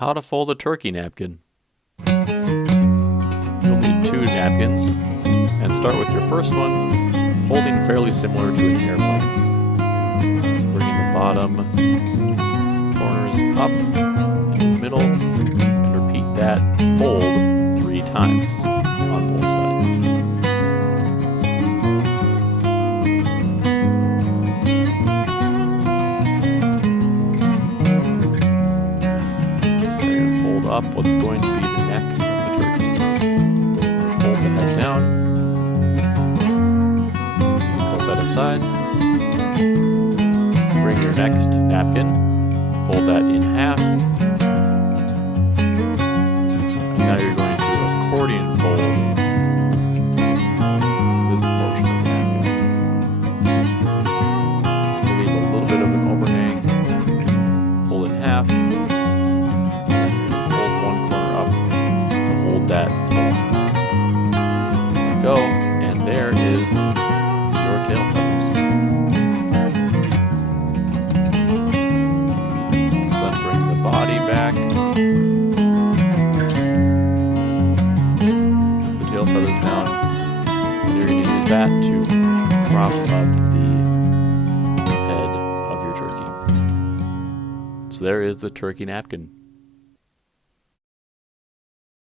How to fold a turkey napkin. You'll need 2 napkins, and start with your first one, folding fairly similar to an airplane. So bringing the bottom corners up in the middle, and repeat that fold 3 times on both sides. Up what's going to be the neck of the turkey. Fold the head down. You can set that aside. Bring your next napkin, fold that in half. And now you're going to accordion fold this portion of the napkin. Leave a little bit of an overhang. Fold it in half. That form. Go, and there is your tail feathers. So then bring the body back. The tail feathers down. And you're going to use that to prop up the head of your turkey. So there is the turkey napkin.